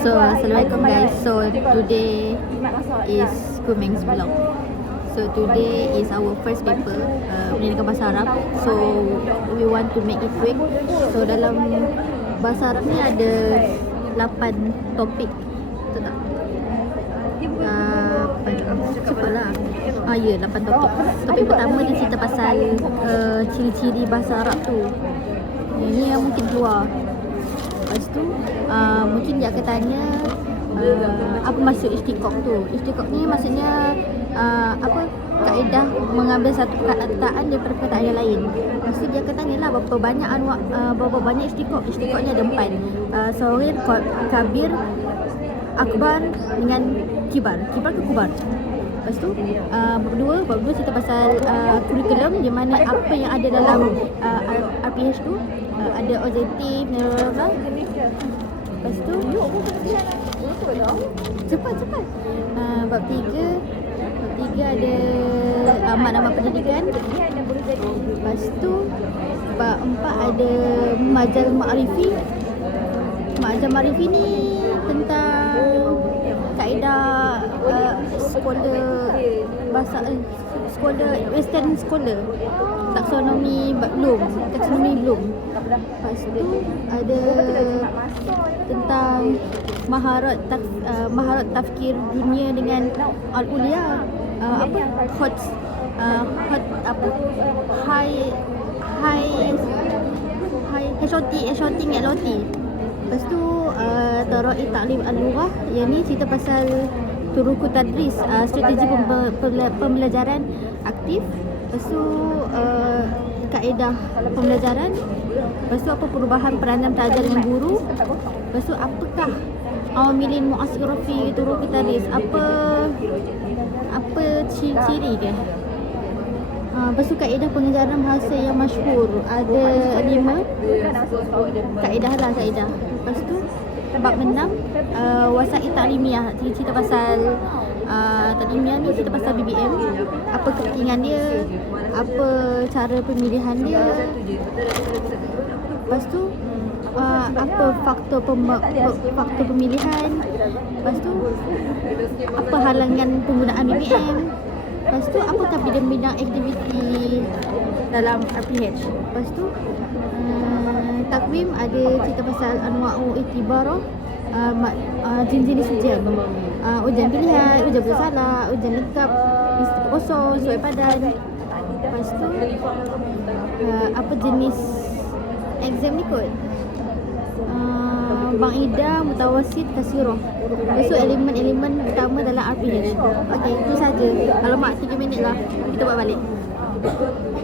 So, Assalamualaikum guys. So, today is Kumeng's vlog. So, today is our first paper, pendidikan bahasa Arab. So, we want to make it quick. So, dalam bahasa Arab ni ada 8 topik. Betul tak? Cepatlah. Ya, 8 topik. Topik pertama dia cerita pasal ciri-ciri bahasa Arab tu. Ini yang mungkin keluar. Lepas tu mungkin dia akan tanya apa maksud istiqaq tu. Istiqaq ni maksudnya apa kaedah mengambil satu perkataan daripada perkataan yang lain. Lepas tu dia akan tanyalah berapa banyak istiqaq. Istiqaq ni ada 4. Saghir, kabir, akbar dengan kibar. Kibar ke kubar. Lepas tu bab 2 cerita pasal kurikulum, di mana apa yang ada dalam RPH tu, ada objektif, lepas tu cepat bab 3 ada makna pendidikan. Lepas tu bab 4 ada majal ma'rifi. Majal ma'rifi ni tentang kaedah sekolah bahasa sekolah western scholar, taksonomi belum. Lepas tu ada tentang maharat tafkir dunia dengan al-ulia, shooting at Loti. Lepas tu Tara'i Ta'lim Al-Lughah, yang ni cerita pasal turuku tadris, strategi pembelajaran aktif. Lepas tu kaedah pembelajaran. Lepas tu apa perubahan peranan pelajar dengan guru. Lepas tu apakah awamilin mu'asirah fi turuki tadris, apa ciri-ciri dia. Lepas tu kaedah pengajaran bahasa yang masyhur, ada 5 kaedah. Lepas tu bab 6 wasail ta'limiyah, cerita pasal ta'limiyah ni cerita pasal BBM, apa kepentingan dia, apa cara pemilihan dia. Lepas tu apa faktor pemilihan. Lepas tu apa halangan penggunaan BBM. Lepas tu apakah bidang-bidang aktiviti dalam RPH. Lepas tu takwim, ada cerita pasal anwa'u iktibarah, jenis ujian, ujian pilihan, ujian bersalah, ujian lengkap, mesti kosong, sesuai padan. Lepas tu apa jenis exam ni kot, Bang Ida, Mutawasit, Kasirah. Lepas tu elemen-elemen utama dalam RPH. Okey, itu saja. Alamak, 3 minit lah. Kita buat balik.